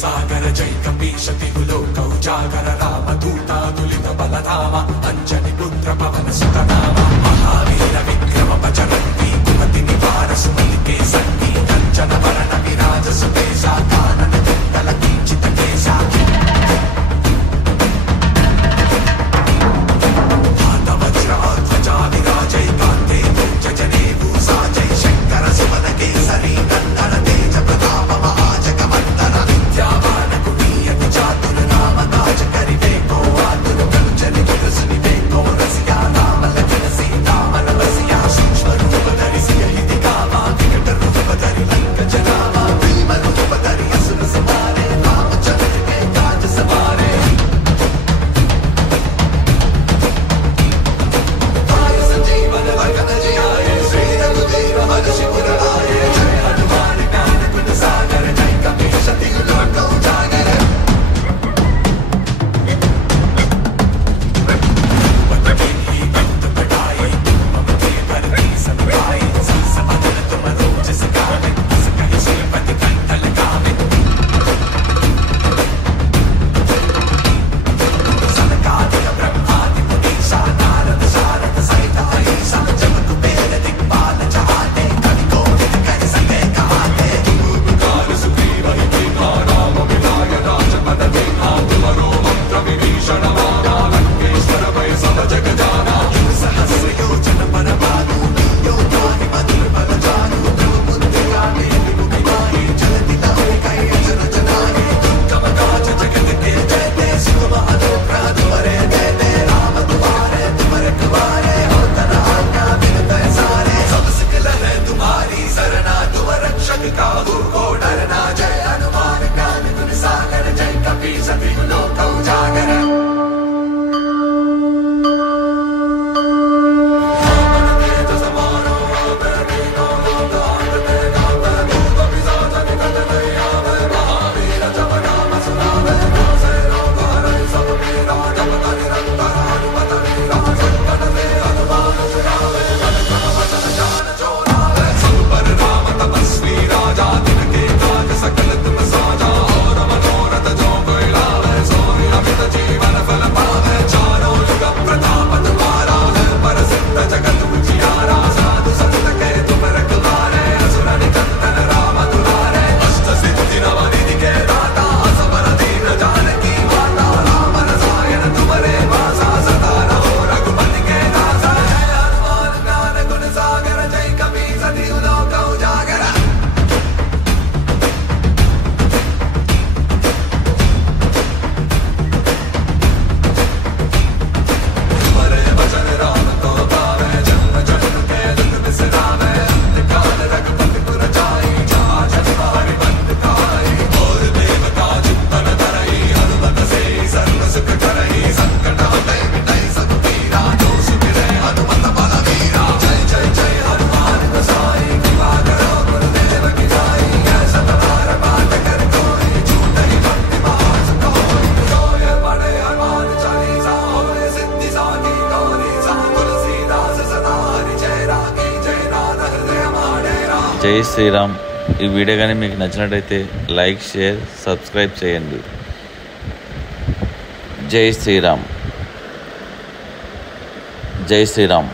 सागर जय कपीशति लोकौ जागर रामदूता तुलित बलधाम अंजनी पुत्र पवन सुत नाम महावीर विक्रम बजरंगी कुमति निवार सुमति के संगी कंचन वरण विराज सुतेजा कानन कुंडल कींचित केसा हाथ वज्र ध्वजा विराजय कांते जजने भूषा जय शंकर सुमन केसरी नंदन तेज प्रताप महाजगवंदन विद्यावान कुटीयति चातुर नाम काज करिवे को आतुर कंचन सुनिवे को रसिया नाम लखन सीता मन बसिया सूक्ष्म रूप धरि सियहि दिखावा विकट रूप धरि लंक जनावा भीम रूप धरि असुर संहारे रामचंद्र के काज सवारे आय संजीवन लखन जियाए श्री रघुवीर हर्षि पुर लाए जय हनुमान ज्ञान गुण सागर जय कपीशति लोकौ जागर జై శ్రీరామ్. ఈ వీడియో కానీ మీకు నచ్చినట్టయితే లైక్, షేర్, సబ్స్క్రైబ్ చేయండి. జై శ్రీరామ్. జై శ్రీరామ్.